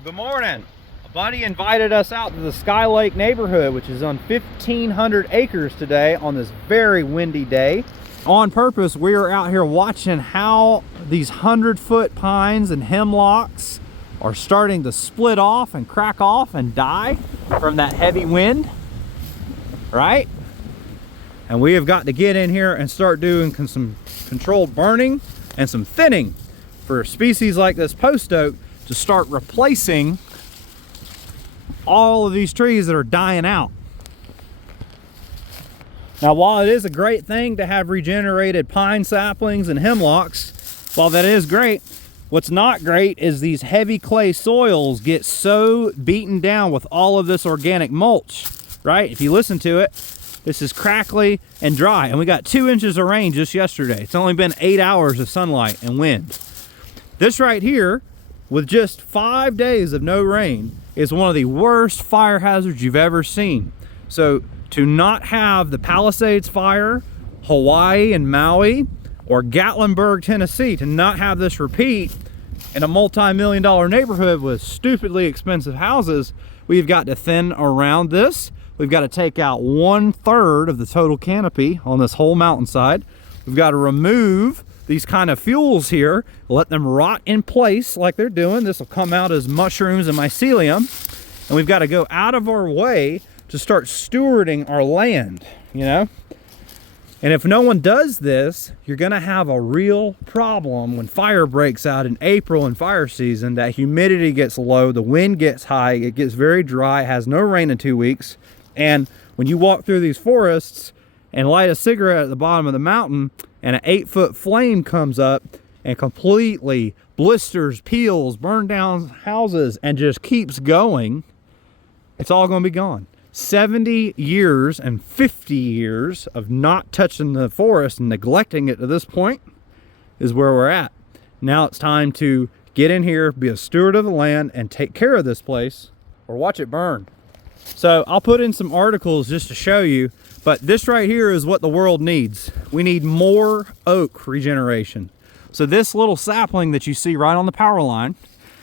Well, good morning. A buddy invited us out to the Skylake neighborhood, which is on 1,500 acres today on this very windy day. On purpose, we are out here watching how these 100-foot pines and hemlocks are starting to split off and crack off and die from that heavy wind, right? And we have got to get in here and start doing some controlled burning and some thinning for species like this post oak to start replacing all of these trees that are dying out. Now, while it is a great thing to have regenerated pine saplings and hemlocks, while that is great, what's not great is these heavy clay soils get so beaten down with all of this organic mulch, right? If you listen to it, this is crackly and dry, and we got 2 inches of rain just yesterday. It's only been 8 hours of sunlight and wind. This right here, with just 5 days of no rain, is one of the worst fire hazards you've ever seen. So to not have the Palisades fire, Hawaii and Maui, or Gatlinburg, Tennessee, to not have this repeat in a multi-million-dollar neighborhood with stupidly expensive houses, we've got to thin around this. We've got to take out 1/3 of the total canopy on this whole mountainside. We've got to remove these kind of fuels here, let them rot in place like they're doing. This will come out as mushrooms and mycelium. And we've got to go out of our way to start stewarding our land, you know? And if no one does this, you're gonna have a real problem when fire breaks out in April and fire season. That humidity gets low, the wind gets high, it gets very dry, it has no rain in 2 weeks. And when you walk through these forests and light a cigarette at the bottom of the mountain, and an 8-foot flame comes up and completely blisters, peels, burn down houses, and just keeps going, it's all going to be gone. 70 years and 50 years of not touching the forest and neglecting it to this point is where we're at. Now it's time to get in here, be a steward of the land, and take care of this place or watch it burn. So I'll put in some articles just to show you, but this right here is what the world needs. We need more oak regeneration. So this little sapling that you see right on the power line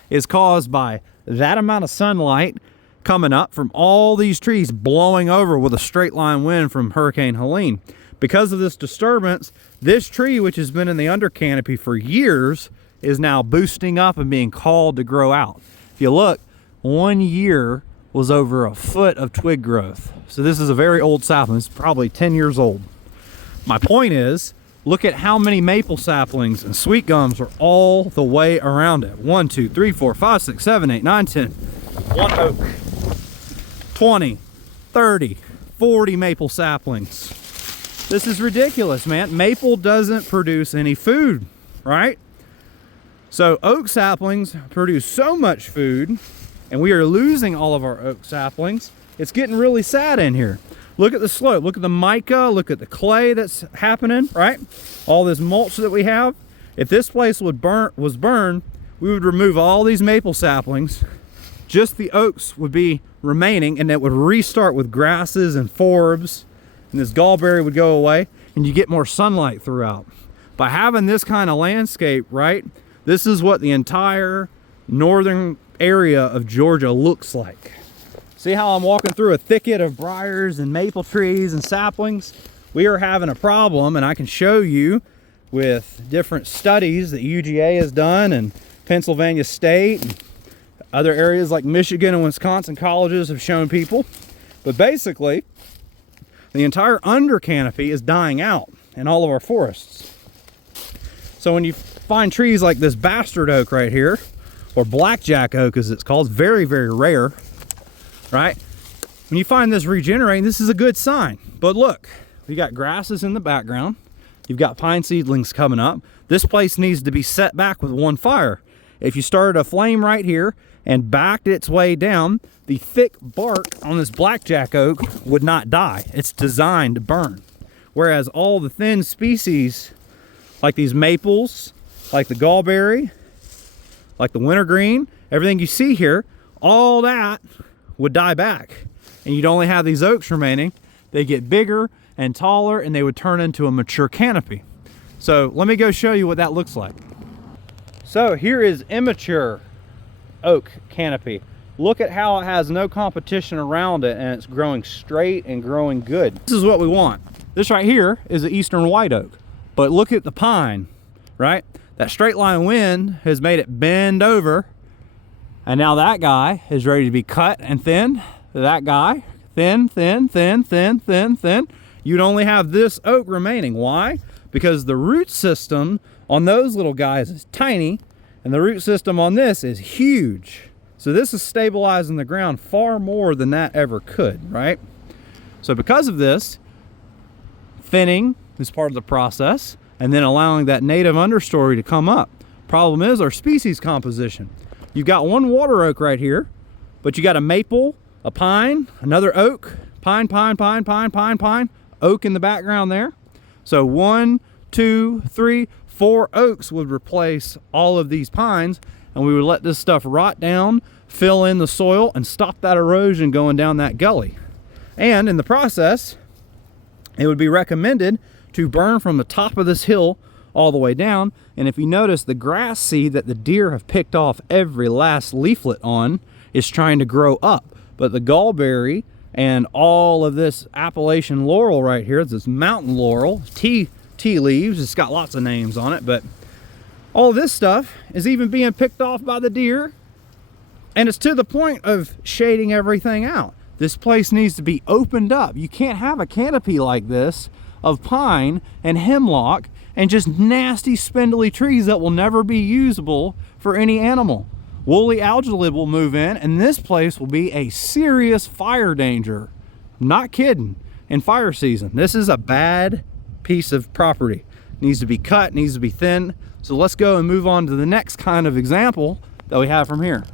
is caused by that amount of sunlight coming up from all these trees blowing over with a straight line wind from Hurricane Helene. Because of this disturbance, this tree, which has been in the under canopy for years, is now boosting up and being called to grow out. If you look, 1 year was over a foot of twig growth. So this is a very old sapling. It's probably 10 years old. My point is, look at how many maple saplings and sweet gums are all the way around it. 1, 2, 3, 4, 5, 6, 7, 8, 9, 10. One oak. 20, 30, 40 maple saplings. This is ridiculous, man. Maple doesn't produce any food, right? So oak saplings produce so much food, and we are losing all of our oak saplings. It's getting really sad in here. Look at the slope, look at the mica, look at the clay that's happening, right? All this mulch that we have. If this place was burned, we would remove all these maple saplings. Just the oaks would be remaining, and it would restart with grasses and forbs, and this gallberry would go away, and you get more sunlight throughout. By having this kind of landscape, right, this is what the entire northern area of Georgia looks like. See how I'm walking through a thicket of briars and maple trees and saplings? We are having a problem, and I can show you with different studies that UGA has done, and Pennsylvania State and other areas like Michigan and Wisconsin colleges have shown people. But basically, the entire under canopy is dying out in all of our forests. So when you find trees like this bastard oak right here, or blackjack oak as it's called, very, very rare, right? When you find this regenerating, this is a good sign. But look, we got grasses in the background. You've got pine seedlings coming up. This place needs to be set back with one fire. If you started a flame right here and backed its way down, the thick bark on this blackjack oak would not die. It's designed to burn. Whereas all the thin species, like these maples, like the gallberry, like the wintergreen, everything you see here, all that would die back. And you'd only have these oaks remaining. They get bigger and taller, and they would turn into a mature canopy. So let me go show you what that looks like. So here is immature oak canopy. Look at how it has no competition around it, and it's growing straight and growing good. This is what we want. This right here is an eastern white oak, but look at the pine, right? That straight line wind has made it bend over, and now that guy is ready to be cut and thin. That guy, thin, thin, thin, thin, thin, thin. You'd only have this oak remaining. Why? Because the root system on those little guys is tiny, and the root system on this is huge. So this is stabilizing the ground far more than that ever could, right? So because of this, thinning is part of the process, and then allowing that native understory to come up. Problem is our species composition. You've got one water oak right here, but you got a maple, a pine, another oak, pine, pine, pine, pine, pine, pine, oak in the background there. So 1, 2, 3, 4 oaks would replace all of these pines, and we would let this stuff rot down, fill in the soil, and stop that erosion going down that gully. And in the process, it would be recommended to burn from the top of this hill all the way down. And if you notice, the grass seed that the deer have picked off every last leaflet on is trying to grow up. But the gallberry and all of this Appalachian laurel right here, this mountain laurel, tea leaves, it's got lots of names on it, but all this stuff is even being picked off by the deer, and it's to the point of shading everything out. This place needs to be opened up. You can't have a canopy like this of pine and hemlock and just nasty spindly trees that will never be usable for any animal. Woolly algalid will move in, and this place will be a serious fire danger. Not kidding. In fire season, this is a bad piece of property. Needs to be cut, needs to be thin. So let's go and move on to the next kind of example that we have from here.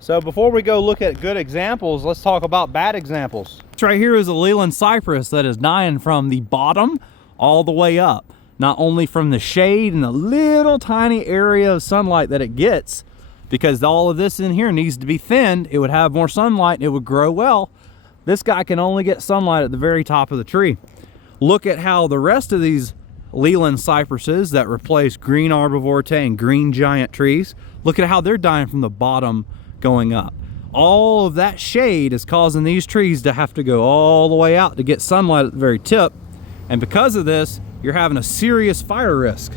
So before we go look at good examples, let's talk about bad examples. This right here is a Leland cypress that is dying from the bottom all the way up. Not only from the shade and the little tiny area of sunlight that it gets, because all of this in here needs to be thinned. It would have more sunlight, it would grow well. This guy can only get sunlight at the very top of the tree. Look at how the rest of these Leland cypresses that replace green arborvitae and green giant trees, look at how they're dying from the bottom going up. All of that shade is causing these trees to have to go all the way out to get sunlight at the very tip. And because of this, you're having a serious fire risk.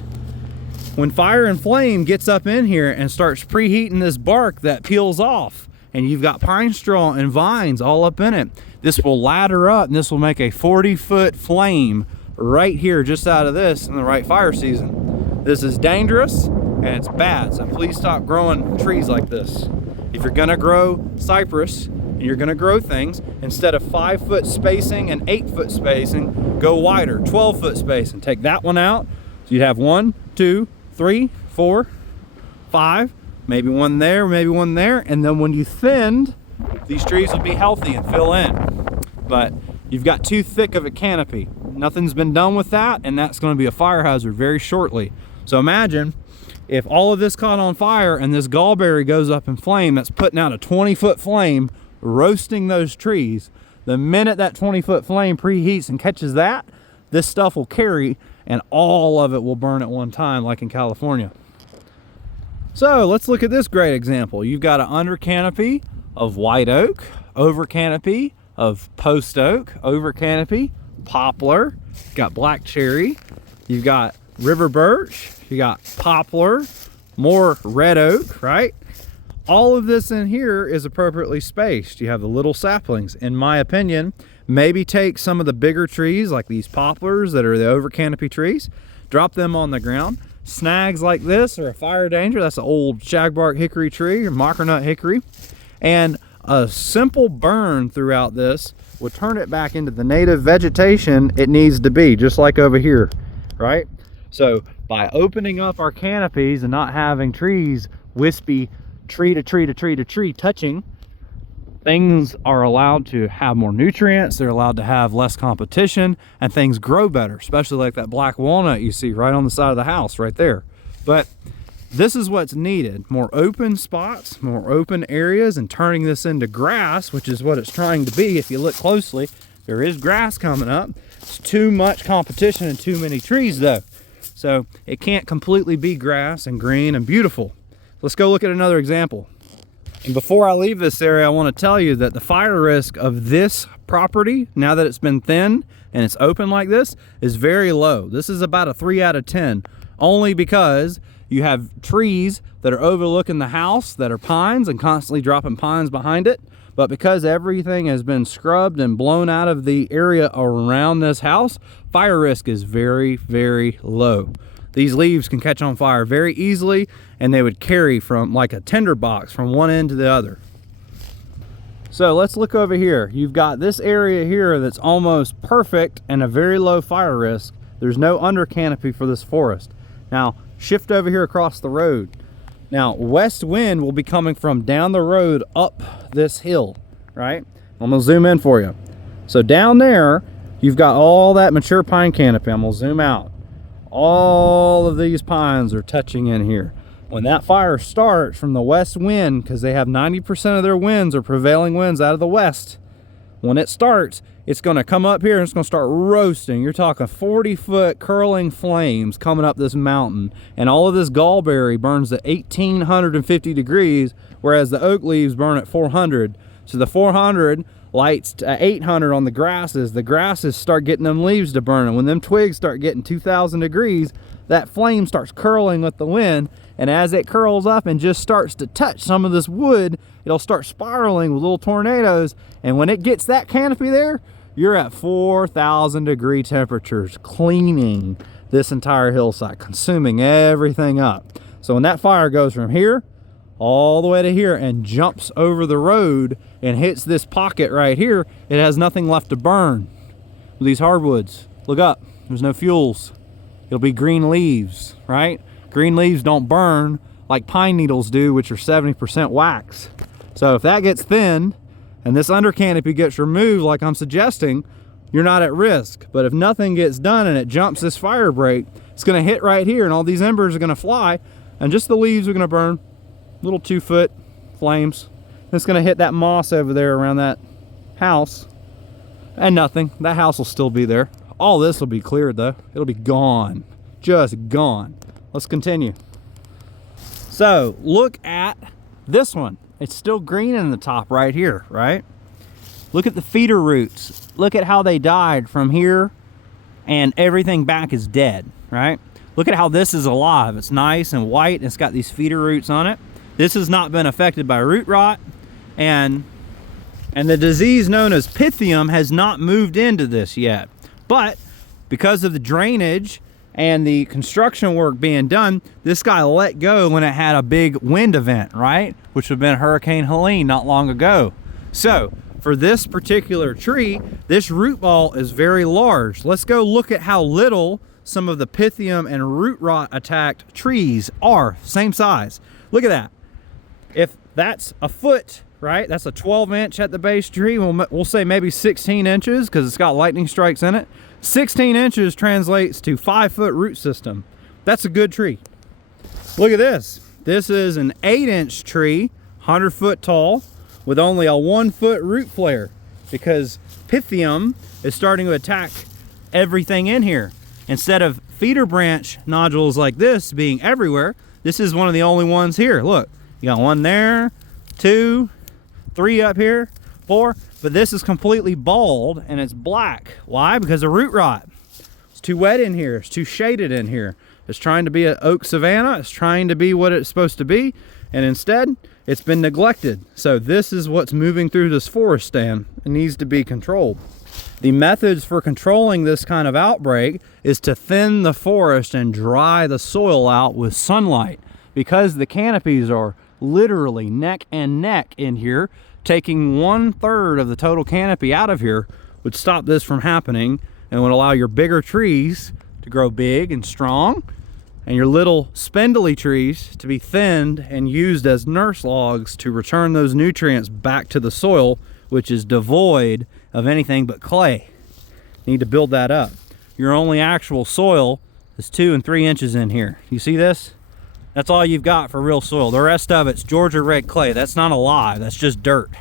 When fire and flame gets up in here and starts preheating this bark that peels off, and you've got pine straw and vines all up in it, this will ladder up and this will make a 40-foot flame right here just out of this in the right fire season. This is dangerous and it's bad, so please stop growing trees like this. If you're gonna grow cypress and you're gonna grow things, instead of 5-foot spacing and 8-foot spacing, go wider, 12-foot spacing. Take that one out, so you'd have 1, 2, 3, 4, 5, maybe one there, maybe one there, and then when you thinned, these trees will be healthy and fill in. But you've got too thick of a canopy. Nothing's been done with that, and that's going to be a fire hazard very shortly. So imagine if all of this caught on fire and this gallberry goes up in flame, that's putting out a 20-foot flame, roasting those trees. The minute that 20-foot flame preheats and catches that, this stuff will carry and all of it will burn at one time, like in California. So let's look at this great example. You've got an under canopy of white oak, over canopy of post oak, over canopy poplar, you've got black cherry, you've got river birch, you got poplar, more red oak, right? All of this in here is appropriately spaced. You have the little saplings. In my opinion, maybe take some of the bigger trees like these poplars that are the over canopy trees, drop them on the ground. Snags like this are a fire danger. That's an old shagbark hickory tree or mockernut hickory. And a simple burn throughout this would turn it back into the native vegetation it needs to be, just like over here, right? So by opening up our canopies and not having trees wispy tree to tree to tree to tree touching, things are allowed to have more nutrients, they're allowed to have less competition, and things grow better, especially like that black walnut you see right on the side of the house right there. But this is what's needed: more open spots, more open areas, and turning this into grass, which is what it's trying to be. If you look closely, there is grass coming up. It's too much competition and too many trees though, so it can't completely be grass and green and beautiful. Let's go look at another example. And before I leave this area, I want to tell you that the fire risk of this property, now that it's been thinned and it's open like this, is very low. This is about a 3 out of 10, only because you have trees that are overlooking the house that are pines and constantly dropping pines behind it. But because everything has been scrubbed and blown out of the area around this house, fire risk is very, very low. These leaves can catch on fire very easily, and they would carry from like a tinderbox from one end to the other. So let's look over here. You've got this area here that's almost perfect and a very low fire risk. There's no under canopy for this forest. Now, shift over here across the road. Now, west wind will be coming from down the road up this hill, right? I'm gonna zoom in for you. So down there, you've got all that mature pine canopy. I'm gonna zoom out. All of these pines are touching in here. When that fire starts from the west wind, because they have 90% of their winds or prevailing winds out of the west, when it starts, it's going to come up here and it's going to start roasting. You're talking 40-foot curling flames coming up this mountain, and all of this gallberry burns at 1850 degrees, whereas the oak leaves burn at 400. So the 400 lights to 800 on the grasses start getting them leaves to burn, and when them twigs start getting 2000 degrees, that flame starts curling with the wind, and as it curls up and just starts to touch some of this wood, it'll start spiraling with little tornadoes, and when it gets that canopy there, you're at 4,000 degree temperatures, cleaning this entire hillside, consuming everything up. So when that fire goes from here all the way to here and jumps over the road and hits this pocket right here, it has nothing left to burn. With these hardwoods, look up, there's no fuels. It'll be green leaves, right? Green leaves don't burn like pine needles do, which are 70% wax. So if that gets thinned and this under canopy gets removed like I'm suggesting, you're not at risk. But if nothing gets done and it jumps this fire break, it's gonna hit right here and all these embers are gonna fly and just the leaves are gonna burn, little 2-foot flames. It's gonna hit that moss over there around that house and nothing, that house will still be there. All this will be cleared though. It'll be gone, just gone. Let's continue. So look at this one. It's still green in the top right here, right? Look at the feeder roots. Look at how they died from here and everything back is dead, right? Look at how this is alive. It's nice and white and it's got these feeder roots on it. This has not been affected by root rot, and the disease known as Pythium has not moved into this yet. But because of the drainage and the construction work being done, this guy let go when it had a big wind event, right? Which would have been Hurricane Helene not long ago. So for this particular tree, this root ball is very large. Let's go look at how little some of the Pythium and root rot attacked trees are, same size. Look at that. If that's a foot, right? That's a 12-inch at the base tree. We'll say maybe 16 inches because it's got lightning strikes in it. 16 inches translates to 5-foot root system. That's a good tree. Look at this. This is an 8-inch tree, 100 foot tall, with only a 1-foot root flare because Pythium is starting to attack everything in here. Instead of feeder branch nodules like this being everywhere, this is one of the only ones here. Look, you got one there, 2, 3 up here, 4, but this is completely bald and it's black. Why? Because of root rot. It's too wet in here. It's too shaded in here. It's trying to be an oak savanna. It's trying to be what it's supposed to be, and instead it's been neglected. So this is what's moving through this forest stand. It needs to be controlled. The methods for controlling this kind of outbreak is to thin the forest and dry the soil out with sunlight, because the canopies are literally neck and neck in here. Taking 1/3 of the total canopy out of here would stop this from happening and would allow your bigger trees to grow big and strong and your little spindly trees to be thinned and used as nurse logs to return those nutrients back to the soil, which is devoid of anything but clay. You need to build that up. Your only actual soil is 2 and 3 inches in here. You see this? That's all you've got for real soil. The rest of it's Georgia red clay. That's not alive, that's just dirt.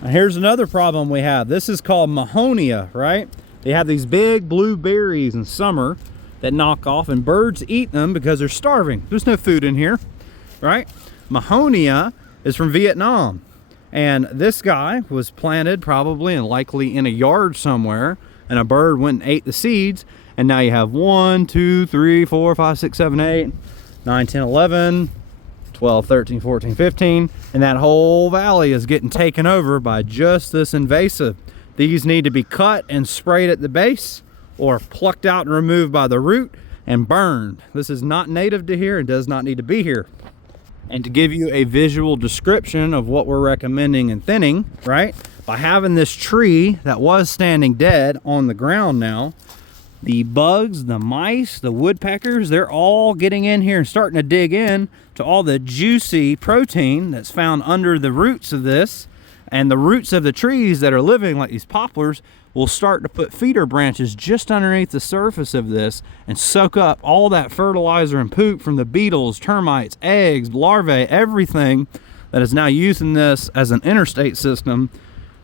Now here's another problem we have. This is called Mahonia, right? They have these big blue berries in summer that knock off, and birds eat them because they're starving. There's no food in here, right? Mahonia is from Vietnam. And this guy was planted probably and likely in a yard somewhere, and a bird went and ate the seeds. And now you have 1, 2, 3, 4, 5, 6, 7, 8, 9, 10, 11, 12, 13, 14, 15. And that whole valley is getting taken over by just this invasive. These need to be cut and sprayed at the base, or plucked out and removed by the root and burned. This is not native to here and does not need to be here. And to give you a visual description of what we're recommending in thinning, right? By having this tree that was standing dead on the ground now, the bugs, the mice, the woodpeckers, they're all getting in here and starting to dig in to all the juicy protein that's found under the roots of this. And the roots of the trees that are living, like these poplars, will start to put feeder branches just underneath the surface of this and soak up all that fertilizer and poop from the beetles, termites, eggs, larvae, everything that is now using this as an interstate system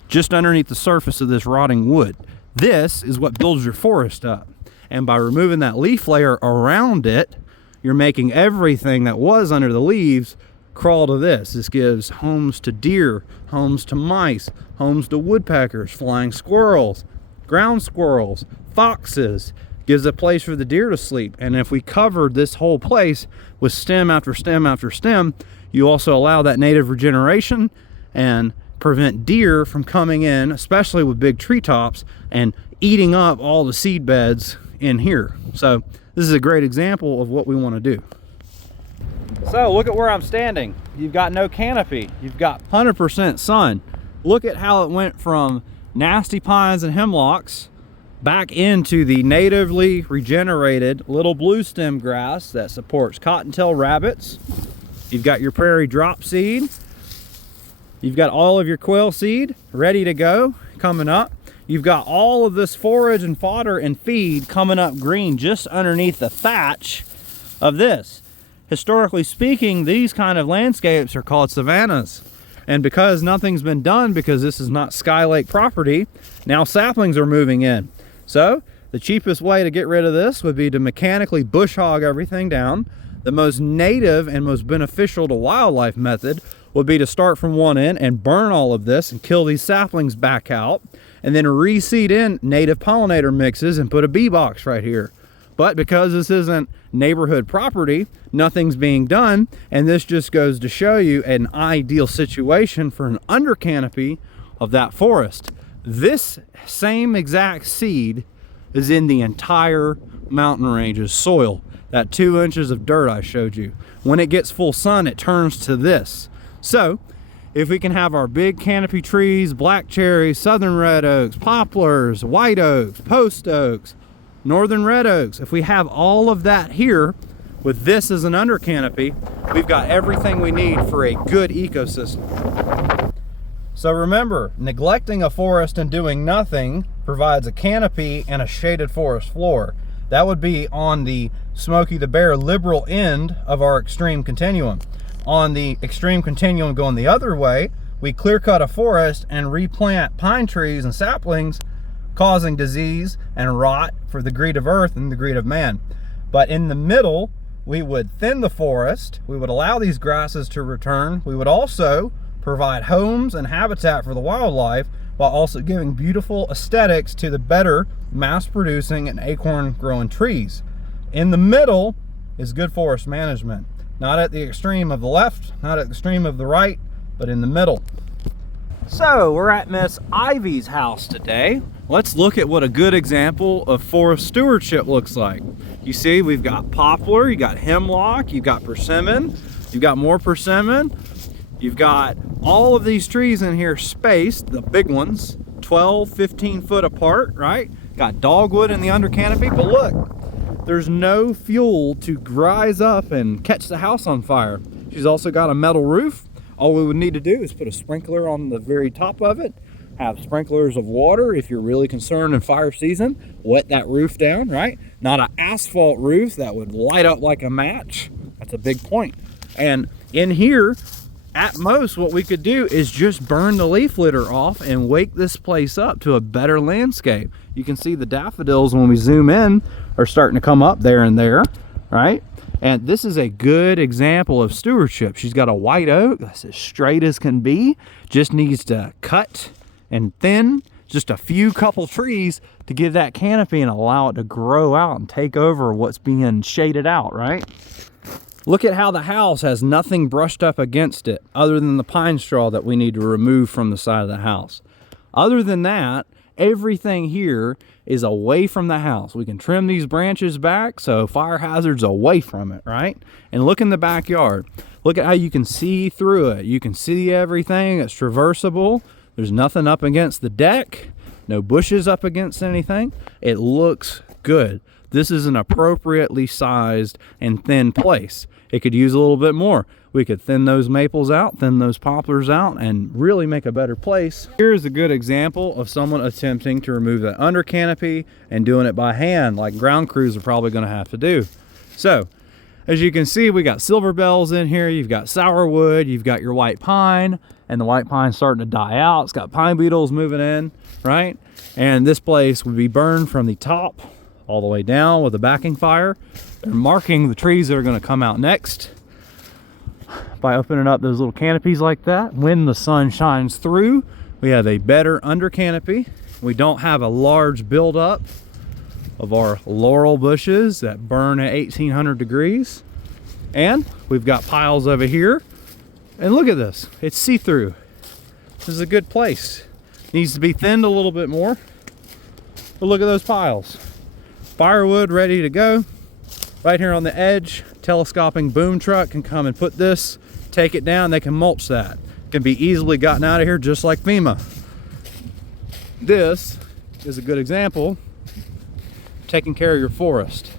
just underneath the surface of this rotting wood. This is what builds your forest up. And by removing that leaf layer around it, you're making everything that was under the leaves crawl to this. This gives homes to deer, homes to mice, homes to woodpeckers, flying squirrels, ground squirrels, foxes. Gives a place for the deer to sleep. And if we covered this whole place with stem after stem after stem, you also allow that native regeneration and prevent deer from coming in, especially with big treetops, and eating up all the seed beds in here. So this is a great example of what we want to do. So look at where I'm standing. You've got no canopy. You've got 100% sun. Look at how it went from nasty pines and hemlocks back into the natively regenerated little blue stem grass that supports cottontail rabbits. You've got your prairie drop seed. You've got all of your quail seed ready to go coming up. You've got all of this forage and fodder and feed coming up green just underneath the thatch of this. Historically speaking, these kind of landscapes are called savannas. And because nothing's been done, because this is not Skylake property, now saplings are moving in. So the cheapest way to get rid of this would be to mechanically bush hog everything down. The most native and most beneficial to wildlife method would be to start from one end and burn all of this and kill these saplings back out, and then reseed in native pollinator mixes and put a bee box right here. But because this isn't neighborhood property, nothing's being done, and this just goes to show you an ideal situation for an under canopy of that forest. This same exact seed is in the entire mountain range's soil. That 2 inches of dirt I showed you. When it gets full sun, it turns to this. So if we can have our big canopy trees, black cherries, southern red oaks, poplars, white oaks, post oaks, northern red oaks, if we have all of that here with this as an under canopy, we've got everything we need for a good ecosystem. So remember, neglecting a forest and doing nothing provides a canopy and a shaded forest floor. That would be on the Smokey the Bear liberal end of our extreme continuum. On the extreme continuum going the other way, we clear cut a forest and replant pine trees and saplings, causing disease and rot for the greed of earth and the greed of man. But in the middle, we would thin the forest, we would allow these grasses to return, we would also provide homes and habitat for the wildlife, while also giving beautiful aesthetics to the better mass-producing and acorn-growing trees. In the middle is good forest management. Not at the extreme of the left, not at the extreme of the right, but in the middle. So we're at Miss Ivy's house today. Let's look at what a good example of forest stewardship looks like. You see, we've got poplar, you got hemlock, you've got persimmon, you've got more persimmon. You've got all of these trees in here spaced, the big ones, 12, 15 foot apart, right? Got dogwood in the under canopy, but look, there's no fuel to rise up and catch the house on fire. She's also got a metal roof. All we would need to do is put a sprinkler on the very top of it, have sprinklers of water if you're really concerned in fire season, wet that roof down, right? Not an asphalt roof that would light up like a match. That's a big point. And in here, at most, what we could do is just burn the leaf litter off and wake this place up to a better landscape. You can see the daffodils when we zoom in are starting to come up there and there. right? And this is a good example of stewardship. She's got a white oak that's as straight as can be, just needs to cut and thin just a few couple trees to give that canopy and allow it to grow out and take over what's being shaded out, right? Look at how the house has nothing brushed up against it other than the pine straw that we need to remove from the side of the house. Other than that, everything here is away from the house. We can trim these branches back so fire hazards away from it, right? And look in the backyard. Look at how you can see through it. You can see everything. It's traversable. There's nothing up against the deck, no bushes up against anything. It looks good. This is an appropriately sized and thin place. It could use a little bit more. We could thin those maples out, thin those poplars out, and really make a better place. Here's a good example of someone attempting to remove the under canopy and doing it by hand, like ground crews are probably gonna have to do. So, as you can see, we got silver bells in here, you've got sourwood, you've got your white pine, and the white pine's starting to die out. It's got pine beetles moving in, right? And this place would be burned from the top all the way down with a backing fire. They're marking the trees that are gonna come out next by opening up those little canopies like that. When the sun shines through, we have a better under canopy. We don't have a large buildup of our laurel bushes that burn at 1800 degrees. And we've got piles over here. And look at this, it's see-through. This is a good place. Needs to be thinned a little bit more. But look at those piles. Firewood ready to go. Right here on the edge, telescoping boom truck can come and put this, take it down, they can mulch that. It can be easily gotten out of here just like FEMA. This is a good example of taking care of your forest.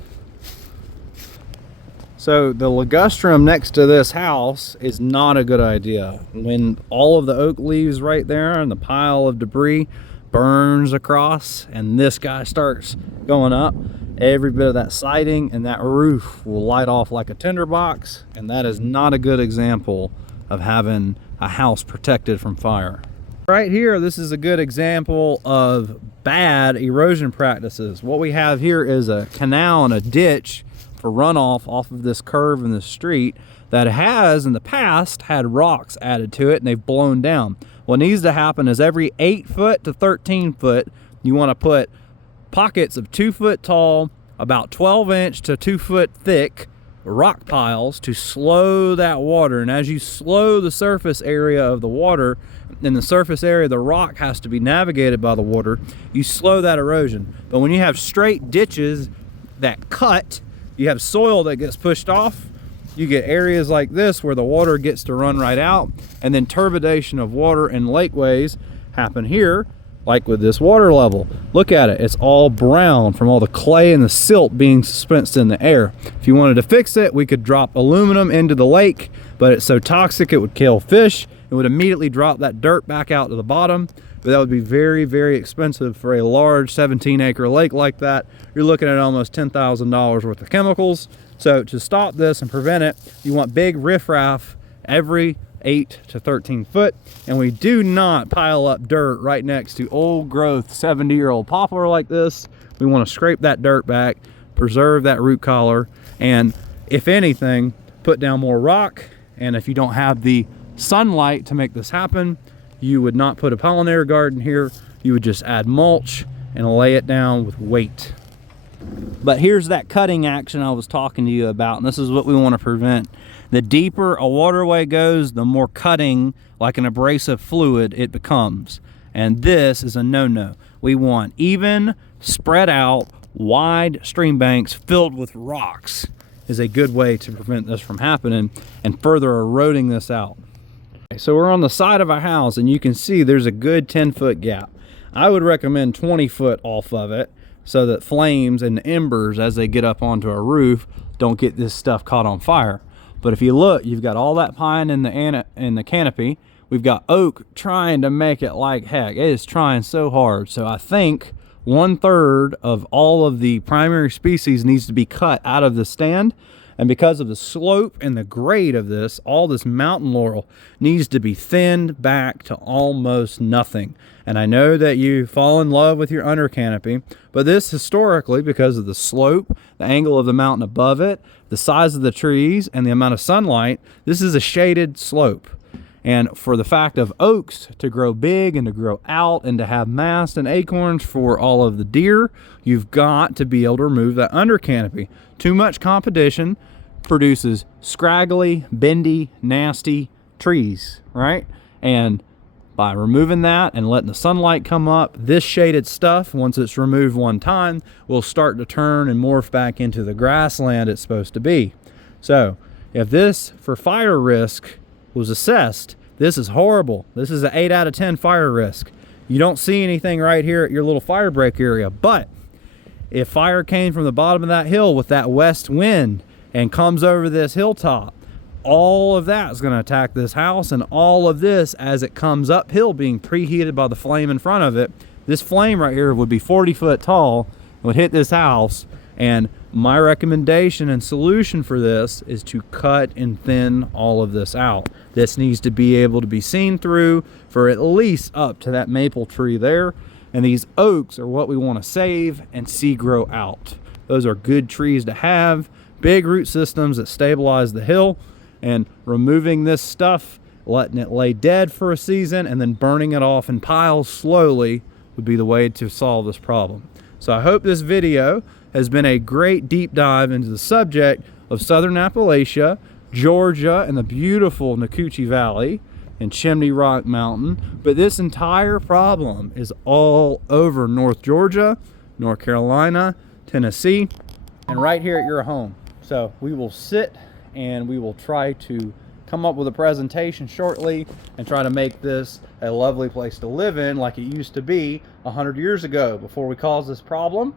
So the ligustrum next to this house is not a good idea. When all of the oak leaves right there and the pile of debris burns across and this guy starts going up, every bit of that siding and that roof will light off like a tinderbox, and that is not a good example of having a house protected from fire. Right here, this is a good example of bad erosion practices. What we have here is a canal and a ditch for runoff off of this curve in the street that has in the past had rocks added to it and they've blown down. What needs to happen is every 8 foot to 13 foot, you want to put pockets of 2 foot tall, about 12-inch to 2 foot thick rock piles to slow that water. And as you slow the surface area of the water, and the surface area of the rock has to be navigated by the water, you slow that erosion. But when you have straight ditches that cut, you have soil that gets pushed off, you get areas like this where the water gets to run right out, and then turbidation of water and lakeways happen here, like with this water level. Look at it, it's all brown from all the clay and the silt being suspensed in the air. If you wanted to fix it, we could drop aluminum into the lake, but it's so toxic it would kill fish. It would immediately drop that dirt back out to the bottom, but that would be very, very expensive for a large 17-acre lake like that. You're looking at almost $10,000 worth of chemicals. So to stop this and prevent it, you want big riffraff every 8 to 13 foot, and we do not pile up dirt right next to old growth 70-year-old poplar like this. We want to scrape that dirt back, preserve that root collar, and if anything, put down more rock. And if you don't have the sunlight to make this happen, you would not put a pollinator garden here. You would just add mulch and lay it down with weight. But here's that cutting action I was talking to you about, and this is what we want to prevent. The deeper a waterway goes, the more cutting, like an abrasive fluid, it becomes. And this is a no-no. We want even, spread out, wide stream banks filled with rocks is a good way to prevent this from happening and further eroding this out. So we're on the side of a house, and you can see there's a good 10-foot gap. I would recommend 20 foot off of it, so that flames and embers as they get up onto a roof don't get this stuff caught on fire. But if you look, you've got all that pine in the canopy. We've got oak trying to make it like heck. It is trying so hard. So I think 1/3 of all of the primary species needs to be cut out of the stand. And because of the slope and the grade of this, all this mountain laurel needs to be thinned back to almost nothing. And I know that you fall in love with your under canopy, but this historically, because of the slope, the angle of the mountain above it, the size of the trees, and the amount of sunlight, this is a shaded slope. And for the fact of oaks to grow big and to grow out and to have mast and acorns for all of the deer, you've got to be able to remove that under canopy. Too much competition produces scraggly, bendy, nasty trees, right? And by removing that and letting the sunlight come up, this shaded stuff, once it's removed one time, will start to turn and morph back into the grassland it's supposed to be. So if this for fire risk was assessed, this is horrible. This is an 8 out of 10 fire risk. You don't see anything right here at your little fire break area, but if fire came from the bottom of that hill with that west wind and comes over this hilltop, all of that is going to attack this house, and all of this, as it comes uphill being preheated by the flame in front of it, this flame right here would be 40 foot tall, would hit this house. And my recommendation and solution for this is to cut and thin all of this out. This needs to be able to be seen through for at least up to that maple tree there. And these oaks are what we want to save and see grow out. Those are good trees to have, big root systems that stabilize the hill. And removing this stuff, letting it lay dead for a season, and then burning it off in piles slowly would be the way to solve this problem. So I hope this video has been a great deep dive into the subject of Southern Appalachia, Georgia, and the beautiful Nacoochee Valley and Chimney Rock Mountain. But this entire problem is all over North Georgia, North Carolina, Tennessee, and right here at your home. So we will sit and we will try to come up with a presentation shortly and try to make this a lovely place to live in like it used to be 100 years ago before we caused this problem.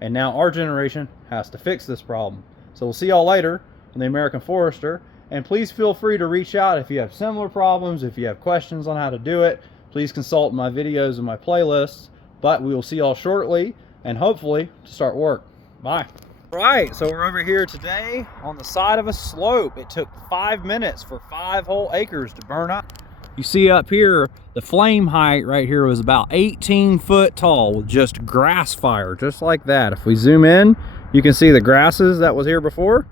And now our generation has to fix this problem. So we'll see y'all later on the American Forester. And please feel free to reach out if you have similar problems, if you have questions on how to do it. Please consult my videos and my playlists. But we will see y'all shortly and hopefully to start work. Bye. Right, so we're over here today on the side of a slope. It took 5 minutes for 5 whole acres to burn up. You see up here, the flame height right here was about 18 foot tall with just grass fire, just like that. If we zoom in, you can see the grasses that was here before,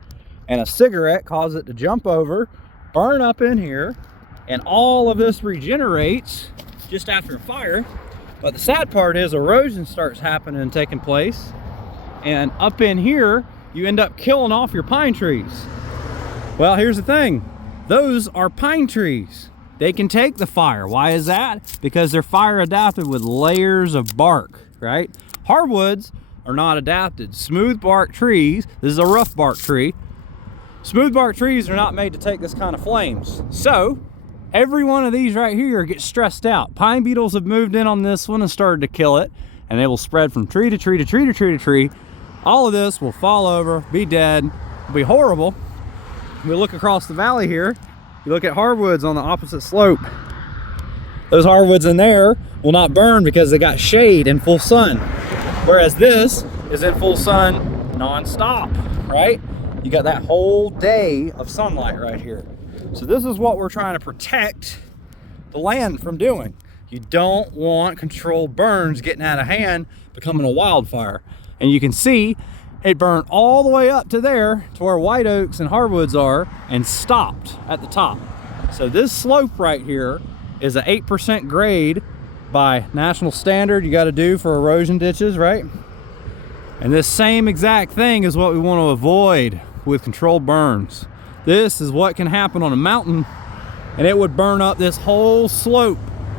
and a cigarette caused it to jump over, burn up in here, and all of this regenerates just after a fire. But the sad part is erosion starts happening and taking place. And up in here, you end up killing off your pine trees. Well, here's the thing. Those are pine trees. They can take the fire. Why is that? Because they're fire adapted with layers of bark, right? Hardwoods are not adapted. Smooth bark trees, this is a rough bark tree. Smooth bark trees are not made to take this kind of flames. So, every one of these right here gets stressed out. Pine beetles have moved in on this one and started to kill it. And they will spread from tree to tree to tree to tree to tree. All of this will fall over, be dead, will be horrible. We look across the valley here, you look at hardwoods on the opposite slope. Those hardwoods in there will not burn because they got shade and full sun. Whereas this is in full sun non-stop, right? You got that whole day of sunlight right here. So this is what we're trying to protect the land from doing. You don't want controlled burns getting out of hand, becoming a wildfire. And you can see it burned all the way up to there to where white oaks and hardwoods are and stopped at the top. So this slope right here is an 8% grade by national standard you got to do for erosion ditches, right? And this same exact thing is what we want to avoid with controlled burns. This is what can happen on a mountain, and it would burn up this whole slope.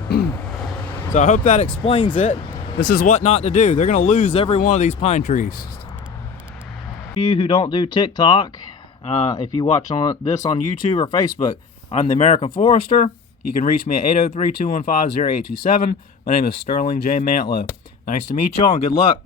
So I hope that explains it. This is what not to do. They're going to lose every one of these pine trees. You who don't do TikTok, if you watch this on YouTube or Facebook, I'm the American Forester. You can reach me at 803-215-0827. My name is Sterling J. Mantlo. Nice to meet y'all and good luck.